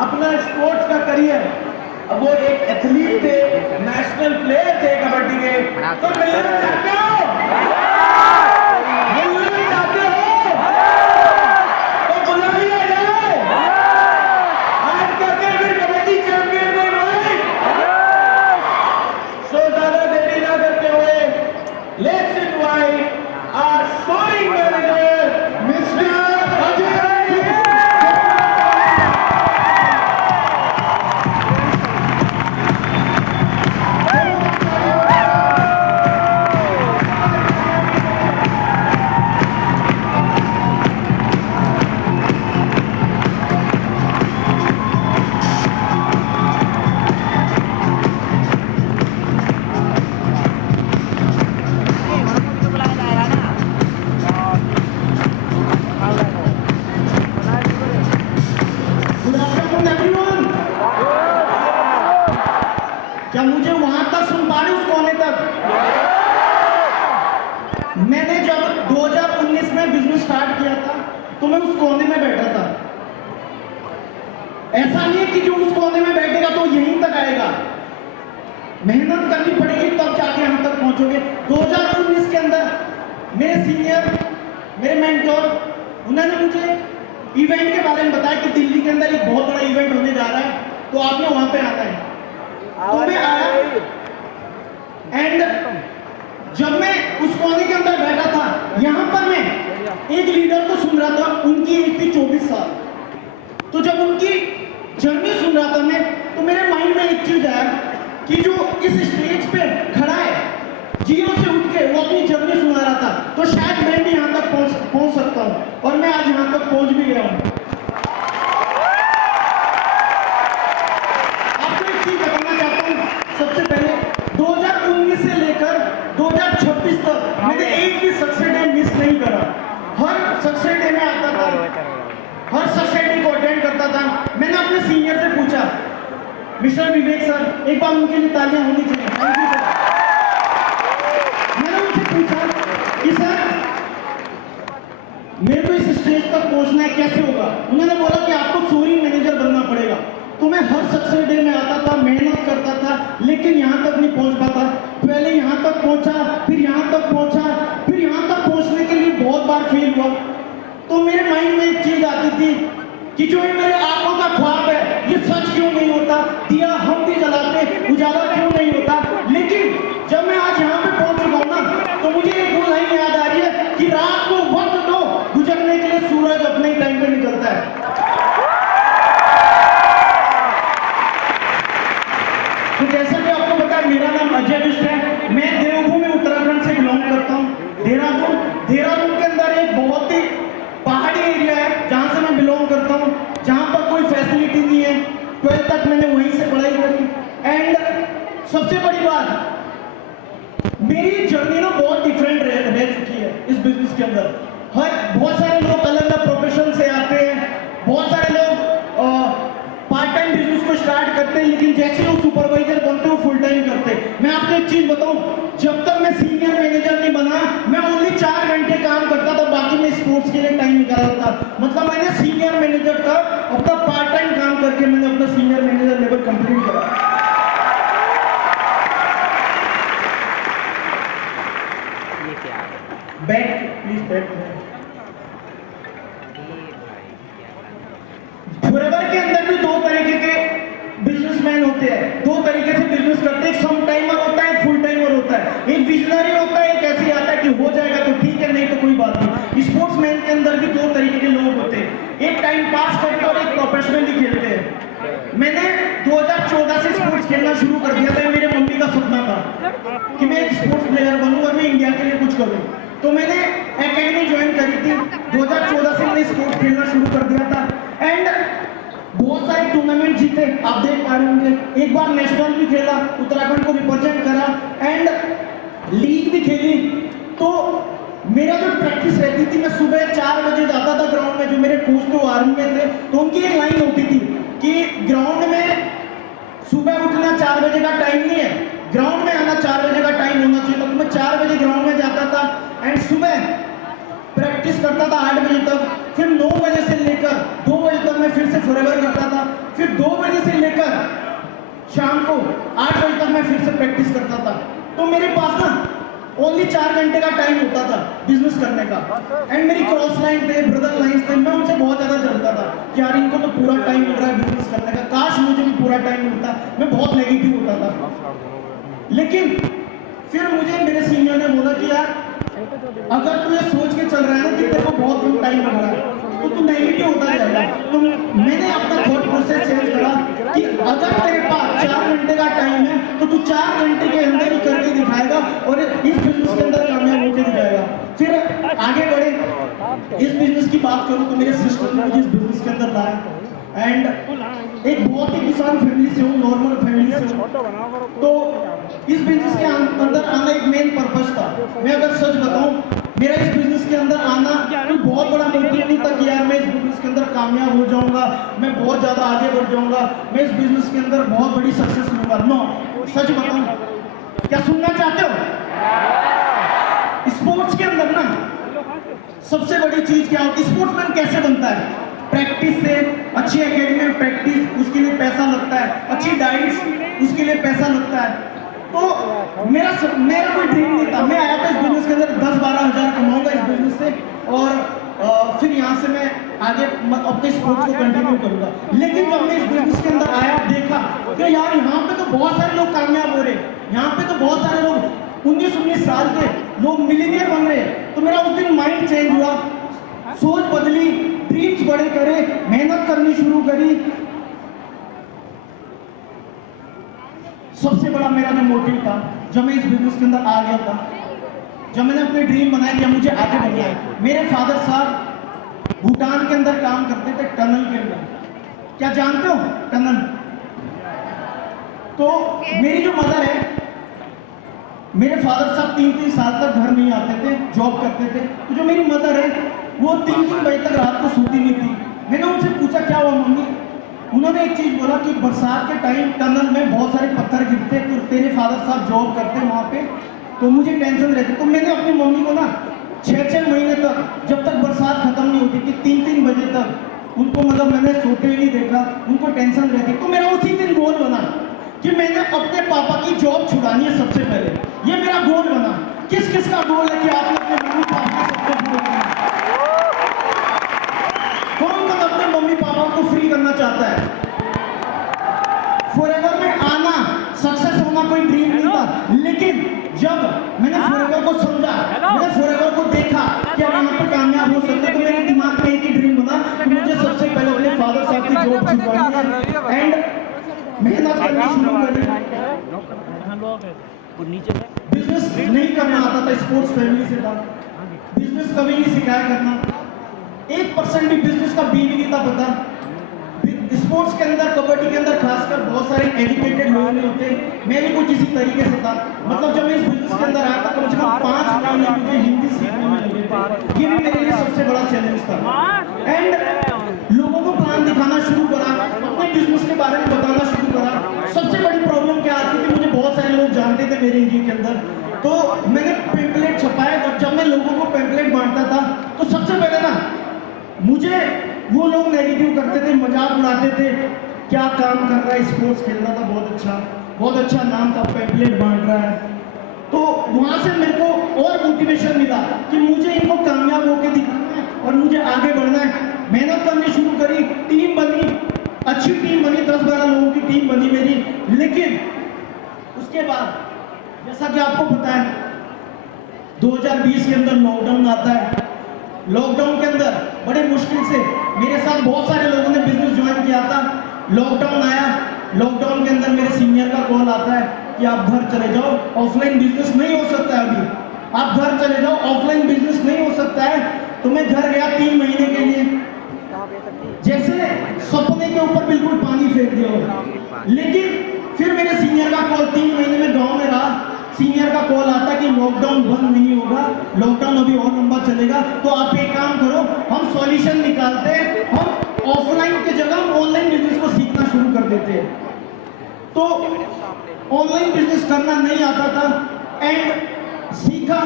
अपना स्पोर्ट्स का करियर, अब वो एक एथलीट थे, नेशनल प्लेयर थे कबड्डी के, तो मिलना चाहते हो? मिलना चाहते हो? तो बुला लिया जाए। आज करके फिर कबड्डी चैंपियन में भाई। सो ज्यादा देरी ना करते हुए let's invite our scoring manager mister Ajay. क्या मुझे वहां तक सुन पा रहे उस कोने तक? मैंने जब 2019 में बिजनेस स्टार्ट किया था तो मैं उस कोने में बैठा था। ऐसा नहीं है कि जो उस कोने में बैठेगा तो यहीं तक आएगा, मेहनत करनी पड़ेगी तब जाके हम तक पहुंचोगे। 2019 के अंदर मेरे सीनियर, मेरे मेंटोर, उन्होंने मुझे इवेंट के बारे में बताया कि दिल्ली के अंदर एक बहुत बड़ा इवेंट होने जा रहा है, तो आपने वहां पे आना है। तो मैं आया एंड जब मैं उस कोने के अंदर बैठा था, यहां पर मैं एक लीडर को सुन रहा था, उनकी एज थी 24 साल। तो जब उनकी जर्नी सुन रहा था मैं, तो मेरे माइंड में एक चीज आया कि जो इस स्टेज पे खड़ा है, जीरो से उठ के वो अपनी जर्नी सुना रहा था, तो शायद मैं भी यहां तक पहुंच सकता हूं, और मैं आज यहां तक पहुंच भी गया हूं। सबसे पहले 2019 से लेकर 2026 तक मैंने एक भी सक्सेस डे मिस नहीं करा। हर सक्सेस डे में आता था, हर सक्सेस डे को अटेंड करता था। मैंने अपने सीनियर से पूछा, मिस्टर विवेक सर, एक बार उनके लिए तालियां होनी चाहिए, थैंक यू सर। मैंने उनसे पूछा कि सर मेरे को इस स्टेज तक पहुंचना है, कैसे होगा? उन्होंने बोला कि आपको स्कोरिंग मैनेजर बनना पड़ेगा। तो मैं हर सक्सेस डे में आता था, मेहनत करता था, लेकिन यहाँ तक नहीं पहुँच पाता। पहले यहाँ तक पहुँचा, फिर यहाँ तक पहुँचा, फिर यहाँ तक पहुँचने के लिए बहुत बार फेल हुआ। तो मेरे माइंड में एक चीज आती थी कि जो ये मेरे आंखों का ख्वाब है, ये सच क्यों नहीं होता? दिया हम भी जलाते, उजाला क्यों नहीं होता? लेकिन जब मैं आज यहाँ पे पहुँच चुका हूँ ना, तो मुझे एक वो लाइन याद आ रही है कि रात को वक्त दो, गुजरने के लिए सूरज अपने टाइम पे निकलता है। तो जैसा कि आपको पता है, मेरा नाम अजय बिष्ट है, मैं देवभूमि उत्तराखंड से बिलोंग करता हूँ। देहरादून के अंदर एक बहुत ही पहाड़ी एरिया है जहाँ से मैं बिलोंग करता हूँ, जहाँ पर कोई फैसिलिटी नहीं है। 12th तक मैंने वहीं से पढ़ाई करी। एंड सबसे बड़ी बात, मेरी जर्नी ना बहुत डिफरेंट रह चुकी है इस बिजनेस के अंदर। बहुत सारे लोग अलग अलग प्रोफेशन से आते हैं, बहुत सारे लोग पार्ट टाइम बिजनेस को स्टार्ट करते हैं, लेकिन जैसे वो सुपरवाइजर बनते हो फुल टाइम करते हैं। मैं आपको एक चीज बताऊं, जब तक मैं सीनियर मैनेजर नहीं बना, मैं ओनली 4 घंटे काम करता था, बाकी मैं स्पोर्ट्स के लिए टाइम निकालता था। मतलब मैंने सीनियर मैनेजर का अपना पार्ट टाइम काम करके मैंने अपना सीनियर मैनेजर लेवल कंप्लीट करा। ये क्या बैठ प्लीज बैठ। फॉरएवर के अंदर भी 2 तरीके के बिजनेसमैन होते हैं, 2 तरीके से बिजनेस करते हैं। एक सम टाइमर होता है, एक फुल टाइमर होता है। एक विजनरी होता है, एक ऐसे आता है कि हो जाएगा तो ठीक है, नहीं तो कोई बात नहीं। स्पोर्ट्समैन के अंदर भी 2 तरीके के लोग होते हैं, एक टाइम पास करते हैं और एक प्रोफेशनली खेलते हैं। मैंने 2014 से स्पोर्ट्स खेलना शुरू कर दिया था। मेरे मम्मी का सपना था कि मैं एक स्पोर्ट्स प्लेयर बनूं और मैं इंडिया के लिए कुछ करूं, तो मैंने एकेडमी ज्वाइन करी थी। 2014 से मैंने स्पोर्ट्स खेलना शुरू कर दिया था एंड बहुत सारे टूर्नामेंट जीते, आप देख पा रहे होंगे। एक बार नेशनल भी खेला, उत्तराखंड को रिप्रेजेंट करा एंड लीग भी खेली। तो मेरा जो प्रैक्टिस रहती थी, मैं सुबह 4 बजे जाता था ग्राउंड में। जो मेरे कोच थे वो आर्मी में थे, तो उनकी एक लाइन होती थी कि ग्राउंड में सुबह उठना 4 बजे का टाइम नहीं है, ग्राउंड में आना 4 बजे का टाइम होना चाहिए। तो मैं 4 बजे ग्राउंड में जाता था एंड सुबह प्रैक्टिस करता था 8 बजे तक, फिर 9 बजे से लेकर 2 बजे तक मैं फिर से फॉरएवर करता था। फिर 2 बजे से लेकर शाम को 8 बजे तक मैं फिर से प्रैक्टिस करता था। तो मेरे पास ना ओनली 4 घंटे का टाइम होता था बिजनेस करने का। एंड मेरी क्रॉस लाइन थे, ब्रदर लाइन थे, मैं उनसे बहुत ज़्यादा जलता था कि यार इनको तो पूरा टाइम मिल रहा है बिजनेस करने का, काश मुझे भी पूरा टाइम मिलता। मैं बहुत नेगेटिव होता था। लेकिन फिर मुझे मेरे सीनियर ने बोला कि यार अगर तू ये सोच के चल रहा है ना कि तेरे को बहुत कम टाइम मिल रहा है तो तू नेगेटिव होता जाएगा। तो मैंने अपना थॉट प्रोसेस चेंज करा कि अगर तेरे पास 4 घंटे का टाइम है तो तू 4 घंटे के अंदर ही करके दिखाएगा और इस बिजनेस के अंदर कामयाब होकर दिखाएगा। फिर आगे बढ़े, इस बिजनेस की बात करूं तो मेरे सिस्टर ने मुझे इस बिजनेस के अंदर लाया। एंड एक बहुत ही किसान फैमिली से हूँ, नॉर्मल फैमिली से हूँ, तो इस बिजनेस के अंदर आना एक मेन पर्पस था। मैं अगर सच बताऊं, मेरा इस बिजनेस के अंदर आना कोई बहुत बड़ा मोटिव नहीं था कि यार मैं इस बिजनेस के अंदर कामयाब हो जाऊंगा, मैं बहुत ज़्यादा आगे बढ़ जाऊंगा, मैं इस बिजनेस के अंदर बहुत बड़ी सक्सेस लूंगा। नो, सच बताऊं, क्या सुनना चाहते हो? स्पोर्ट्स के अंदर ना सबसे बड़ी चीज क्या होती है, स्पोर्ट्समैन कैसे बनता है? प्रैक्टिस से, अच्छी एकेडमी में प्रैक्टिस, उसके लिए पैसा लगता है, अच्छी डाइट्स, उसके लिए पैसा लगता है। तो मेरा कोई ड्रीम नहीं था। मैं आया था इस बिजनेस के अंदर 10-12 हज़ार कमाऊंगा इस बिजनेस से और फिर यहाँ से मैं आगे अपने स्पोर्ट्स को कंटिन्यू करूंगा। लेकिन जब मैं इस बिजनेस के अंदर आया, देखा कि यार यहाँ पे तो बहुत सारे लोग कामयाब हो रहे हैं, यहाँ पे तो बहुत सारे लोग 19-19 साल के लोग मिलीनियर बन रहे हैं। तो मेरा उस दिन माइंड चेंज हुआ, सोच बदली, ड्रीम्स बड़े करे, मेहनत करनी शुरू करी। सबसे बड़ा मेरा जो मोटिव था जब मैं इस बिजनेस के अंदर आ गया था, जब मैंने अपने ड्रीम बनाया कि मुझे आगे बढ़ना है। मेरे फादर साहब भूटान के अंदर काम करते थे, टनल के अंदर। क्या जानते हो टनल? तो मेरी जो मदर है, मेरे फादर साहब 3-3 साल तक घर नहीं आते थे, जॉब करते थे। तो जो मेरी मदर है वो 3-3 बजे तक रात को सोती नहीं थी। मैंने उनसे पूछा क्या हुआ मम्मी? उन्होंने एक चीज बोला कि बरसात के टाइम टनल में बहुत सारे पत्थर गिरते, तो तेरे फादर साहब जॉब करते वहाँ पे, तो मुझे टेंशन रहती। तो मैंने अपनी मम्मी को ना 6-6 महीने तक, जब तक बरसात खत्म नहीं होती थी, 3-3 बजे तक उनको मतलब मैंने सोते हुए नहीं देखा, उनको टेंशन रहती। तो मेरा उसी दिन गोल बना कि मैंने अपने पापा की जॉब छुड़ानी है सबसे पहले। ये मेरा गोल बना। किस किस का गोल है कि आपने अपने मम्मी पापा के सपने पूरे करने? कौन अपने मम्मी पापा को फ्री करना चाहता है? फॉरएवर में आना, सक्सेस होना कोई ड्रीम नहीं था। लेकिन जब मैंने फॉरएवर को समझा, मैंने फॉरएवर को देखा कि यहाँ पे कामयाब हो सकते, तो मेरे दिमाग में एक ही ड्रीम बना कि मुझे सबसे पहले अपने फादर साहब की जॉब छुड़वानी है एंड मेहनत करनी शुरू करी। बिजनेस नहीं करना आता था, स्पोर्ट्स फैमिली से था, बिजनेस कभी नहीं सिखाया करना। 1% भी बिजनेस का बी भी नहीं था पता। स्पोर्ट्स के अंदर, कबड्डी के अंदर खासकर बहुत सारे एजुकेटेड लोग नहीं होते। मैं भी कुछ इसी तरीके से था। मतलब जब मैं इस बिजनेस के अंदर आया था कम से कम 5 महीने मुझे हिंदी सीखने में लगे थे। ये भी मेरे लिए सबसे बड़ा चैलेंज था। एंड लोगों को प्लान दिखाना शुरू करा, अपने बिजनेस के बारे में बताना शुरू करा। सबसे बड़ी प्रॉब्लम क्या आती थी, मुझे बहुत सारे लोग जानते थे मेरे एरिया के अंदर, तो मैंने पेम्पलेट छपाया और जब मैं लोगों को पेम्पलेट बांटता था तो सबसे पहले ना मुझे वो लोग नेगेटिव करते थे, मजाक उड़ाते थे, क्या काम कर रहा है, स्पोर्ट्स खेल रहा था, बहुत अच्छा नाम था, पेम्पलेट बांट रहा है। तो वहाँ से मेरे को और मोटिवेशन मिला कि मुझे इनको कामयाब होकर दिखाना है और मुझे आगे बढ़ना है। मेहनत करनी शुरू करी, टीम बनी, अच्छी टीम बनी, 10-12 लोगों की टीम बनी मेरी। लेकिन उसके बाद जैसा कि आपको पता है 2020 के अंदर लॉकडाउन आता है। लॉकडाउन के अंदर बड़े मुश्किल से मेरे साथ बहुत सारे लोगों ने बिजनेस ज्वाइन किया था। लॉकडाउन आया, लॉकडाउन के अंदर मेरे सीनियर का कॉल आता है कि आप घर चले जाओ, ऑफलाइन बिजनेस नहीं हो सकता है अभी, आप घर चले जाओ, ऑफलाइन बिजनेस नहीं हो सकता है। तो मैं घर गया 3 महीने के लिए, जैसे सपने के ऊपर बिल्कुल पानी फेंक दिया। लेकिन फिर मेरे सीनियर का कॉल, 3 महीने में गाँव में रहा, सीनियर का कॉल आता कि लॉकडाउन बंद नहीं होगा, लॉकडाउन अभी और लंबा चलेगा, तो आप एक काम करो, हम सॉल्यूशन निकालते हैं, हम ऑफलाइन की जगह ऑनलाइन बिजनेस को सीखना शुरू कर देते हैं। तो ऑनलाइन बिजनेस करना नहीं आता था एंड सीखा।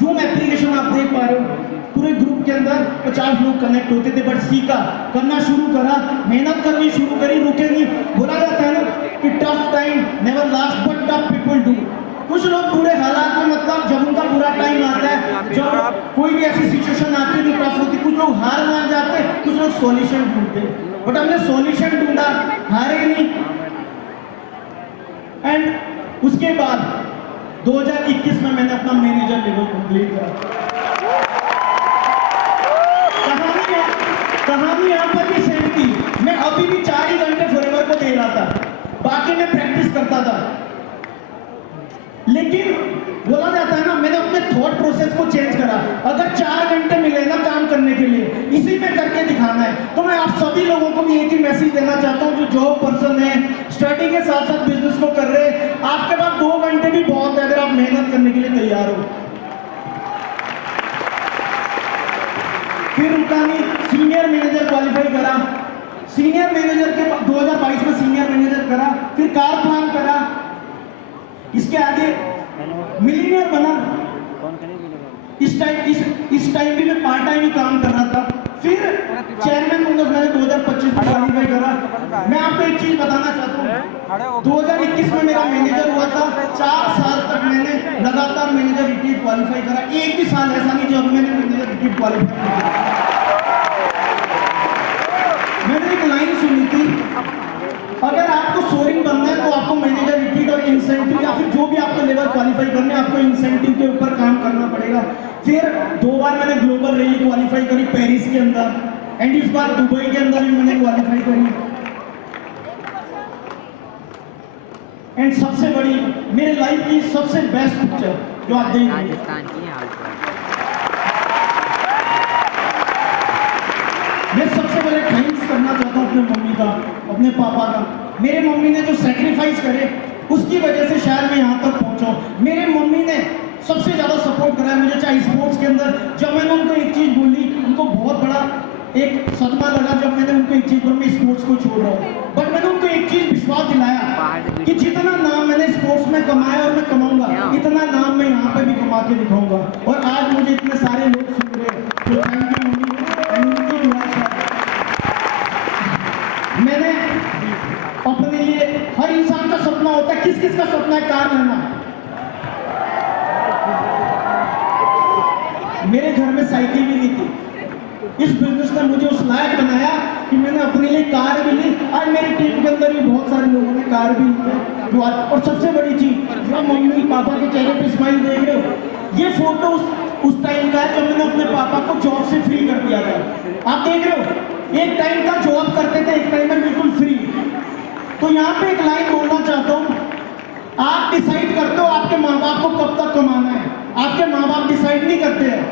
जूम एप्लीकेशन आप देख पा रहे हो, पूरे ग्रुप के अंदर 50 लोग कनेक्ट होते थे, बट सीखा, करना शुरू करा, मेहनत करनी शुरू करी, रुके नहीं। बोला जाता है ना कि tough time never last but tough people do. कुछ लोग बुरे हालात में, मतलब जब उनका बुरा टाइम आता है, जब कोई भी ऐसी सिचुएशन आती है जो टफ होती है, कुछ लोग हार मान जाते हैं, कुछ लोग सॉल्यूशन ढूंढते हैं। बट हमने सॉल्यूशन ढूंढा, हारे नहीं। एंड उसके बाद 2021 में मैंने अपना मैनेजर लेवल कंप्लीट करा। कहानी यहाँ पर भी सेम थी। मैं अभी भी 4 ही घंटे फॉरएवर को दे रहा था, बाकी मैं प्रैक्टिस करता था। लेकिन बोला जाता है ना, मैंने अपने थॉट प्रोसेस को चेंज करा। अगर 4 घंटे मिले ना काम करने के लिए, इसी में करके दिखाना है। तो मैं आप सभी लोगों को भी एक ही मैसेज देना चाहता हूँ, जो जॉब पर्सन है, स्टडी के साथ साथ बिजनेस को कर रहे हैं, आपके पास 2 घंटे भी बहुत है अगर आप मेहनत करने के लिए तैयार हो। फिर उनका नहीं, सीनियर मैनेजर क्वालिफाई करा। सीनियर मैनेजर के 2022 में सीनियर मैनेजर करा, फिर कार प्लान करा, इसके आगे मिलीनियर बना। इस टाइम भी मैं पार्ट टाइम ही काम कर रहा था। फिर चेयरमैन बोनस मैंने 2025 में क्वालिफाई करा। मैं आपको एक चीज बताना चाहता हूँ, 2021 में मेरा मैनेजर हुआ था। 4 साल तक मैंने लगातार मैनेजर रिट्रीट क्वालिफाई करा। एक भी साल ऐसा नहीं जब मैंने मैनेजर रिट्रीट क्वालिफाई किया। मैंने एक लाइन सुनी थी, अगर आपको सोरिंग बनना है तो आपको मैनेजर रिट्रीट और इंसेंटिव, या फिर जो भी आपको लेवल क्वालिफाई करने हैं, आपको इंसेंटिव के ऊपर काम करना पड़ेगा। फिर 2 बार मैंने ग्लोबल रैली क्वालिफाई करी पेरिस के अंदर, एंड इस बार दुबई के अंदर भी मैंने क्वालिफाई करी। एंड सबसे बड़ी मेरे लाइफ की सबसे बेस्ट पिक्चर जो आप देख रहे हैं, राजस्थान की हाल पर मैं सबसे पहले थैंक्स करना चाहता हूँ अपने मम्मी का, अपने पापा का। मेरे मम्मी ने जो सेक्रीफाइस करे, उसकी वजह से शायद मैं यहाँ तक पहुँचा हूँ। मेरे मम्मी ने सबसे ज़्यादा सपोर्ट करा है मुझे, चाहे स्पोर्ट्स के अंदर। जब मैंने उनको एक चीज़ बोली, उनको बहुत बड़ा एक सदमा लगा जब मैंने उनको एक चीज़ बोला, मैं स्पोर्ट्स को छोड़ रहा हूँ। बट मैंने उनको एक चीज़ विश्वास दिलाया कि जितना नाम मैंने स्पोर्ट्स में कमाया और मैं कमाऊंगा, इतना नाम मैं यहाँ पे भी कमा के दिखाऊंगा। और आज मुझे इतने सारे लोग सुन रहे हैं, तो थैंक यू मम्मी। उनकी दुआ से मैंने अपने लिए, हर इंसान का सपना होता है, किस किस का सपना है कार लेना। मेरे घर में साइकिल भी नहीं थी। इस बिजनेस ने मुझे उस लायक बनाया कि मैंने अपने लिए कार भी ली। आज मेरी टीम के अंदर भी बहुत सारे लोगों ने कार भी ली है जो आज, और सबसे बड़ी चीज, जो मम्मी पापा के चेहरे पे स्माइल देख रहे हो, ये फोटो उस टाइम का है जब मैंने अपने पापा को जॉब से फ्री कर दिया था। आप देख रहे हो, एक टाइम था जॉब करते थे, एक टाइम में बिल्कुल फ्री। तो यहाँ पे एक लाइन बोलना चाहता हूँ, आप डिसाइड करते हो आपके माँ बाप को कब तक कमाना है। आपके माँ बाप डिसाइड नहीं करते हैं।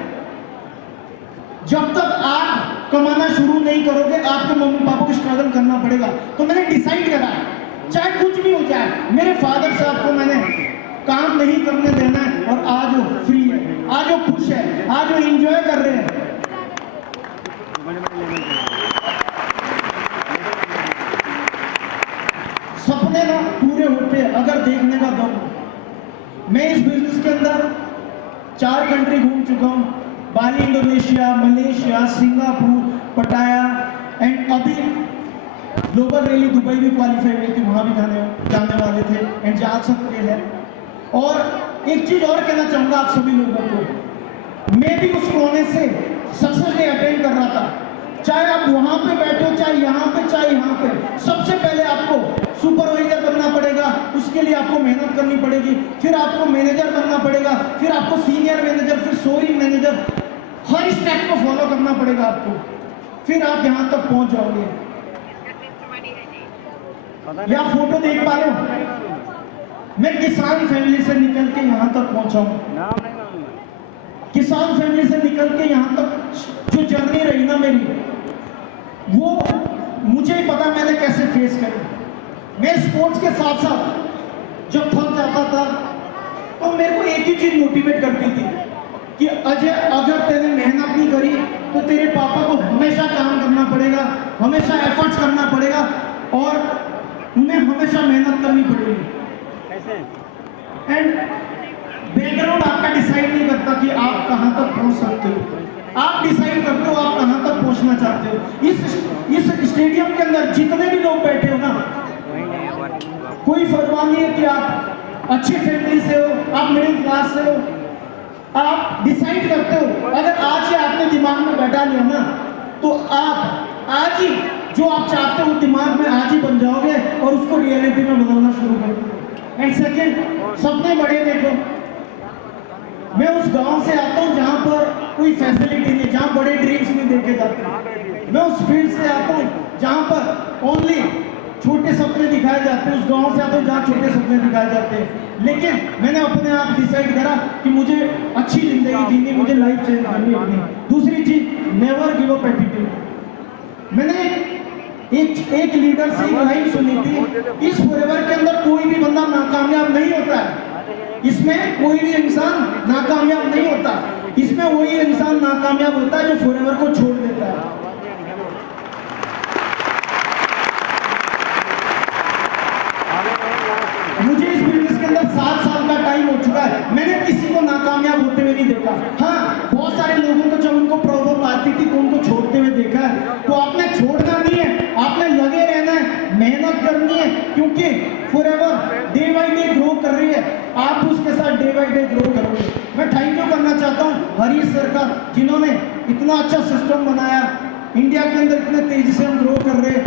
जब तक आप कमाना शुरू नहीं करोगे, आपके मम्मी पापा को स्ट्रगल करना पड़ेगा। तो मैंने डिसाइड करा, चाहे कुछ भी हो जाए, मेरे फादर साहब को मैंने काम नहीं करने देना है। और आज वो फ्री है, आज वो खुश है, आज वो एंजॉय कर रहे हैं। सपने ना पूरे होते हैं अगर देखने का दम हो। मैं इस बिजनेस के अंदर 4 कंट्री घूम चुका हूँ, बाली, इंडोनेशिया, मलेशिया, सिंगापुर, पटाया, एंड अभी ग्लोबल रैली दुबई भी क्वालिफाई हुई थी, वहाँ भी जाने वाले थे, एंड जा सकते हैं। और एक चीज़ और कहना चाहूँगा आप सभी लोगों को, मैं भी उस कोने से सक्सेस डे अटेंड कर रहा था। चाहे आप वहाँ पे बैठे हो, चाहे यहाँ पे, चाहे यहाँ पे, सबसे पहले आपको सुपरवाइजर बनना पड़ेगा, उसके लिए आपको मेहनत करनी पड़ेगी। फिर आपको मैनेजर बनना पड़ेगा, फिर आपको सीनियर मैनेजर, फिर सोरी मैनेजर, हर स्टेप को फॉलो करना पड़ेगा आपको, फिर आप यहाँ तक पहुँच जाओगे। या फोटो देख पा रहे हो, मैं किसान फैमिली से निकल के यहाँ तक पहुँचा हूँ। किसान फैमिली से निकल के यहाँ तक जो जर्नी रही ना मेरी, वो मुझे ही पता मैंने कैसे फेस करी। मैं स्पोर्ट्स के साथ साथ जब थक जाता था तो मेरे को एक ही चीज मोटिवेट करती थी कि अजय, अगर तेने मेहनत नहीं करी तो तेरे पापा को हमेशा काम करना पड़ेगा, हमेशा एफर्ट्स करना पड़ेगा, और उन्हें हमेशा मेहनत करनी पड़ेगी। एंड बैकग्राउंड आपका डिसाइड नहीं करता कि आप कहाँ तक पहुँच सकते हो। आप डिसाइड करते हो आप कहां तक पहुंचना चाहते हो। इस स्टेडियम के अंदर जितने भी लोग बैठे हो ना, कोई परवाह नहीं है कि आप अच्छी फैमिली से हो, आप मिडिल क्लास से हो, आप डिसाइड करते हो। अगर आज ही आपने दिमाग में बैठा लिया ना, तो आप आज ही जो आप चाहते हो दिमाग में आज ही बन जाओगे और उसको रियलिटी में बदलना शुरू कर दो। एंड सेकेंड, सपने बड़े देखो। मैं उस गांव से आता हूं जहां पर कोई फैसिलिटी नहीं, जहां बड़े ड्रीम्स नहीं देखे जाते। मैं उस फील्ड से आता हूं जहां पर ओनली छोटे सपने दिखाए जाते हैं। उस गांव से आता हूं जहां छोटे सपने दिखाए जाते हैं। लेकिन मैंने अपने आप डिसाइड करा कि मुझे अच्छी जिंदगी जीनी, मुझे लाइफ चेंज करनी है अपनी। दूसरी चीज, नेवर गिव अप एटीट्यूड। मैंने एक लीडर से एक लाइन सुनी थी, इस फॉरएवर के अंदर कोई भी बंदा नाकामयाब नहीं होता है। इसमें कोई भी इंसान नाकामयाब नहीं होता, इसमें वही इंसान नाकामयाब होता है जो फॉरएवर को छोड़ देता है। मुझे इस बिजनेस के अंदर 7 साल का टाइम हो चुका है, मैंने किसी को नाकामयाब होते हुए नहीं देखा। हाँ, बहुत सारे लोगों को जब उनको प्रॉब्लम आती थी तो उनको छोड़ते हुए देखा है। तो आपने छोड़ना नहीं है, आपने लगे रहना है, मेहनत करनी है, क्योंकि forever day by day grow कर रही है, आप उसके साथ डे बाय डे ग्रो करोगे। मैं थैंक यू करना चाहता हूँ हरीश सर का, जिन्होंने इतना अच्छा सिस्टम बनाया। इंडिया के अंदर इतने तेजी से हम ग्रो कर रहे हैं,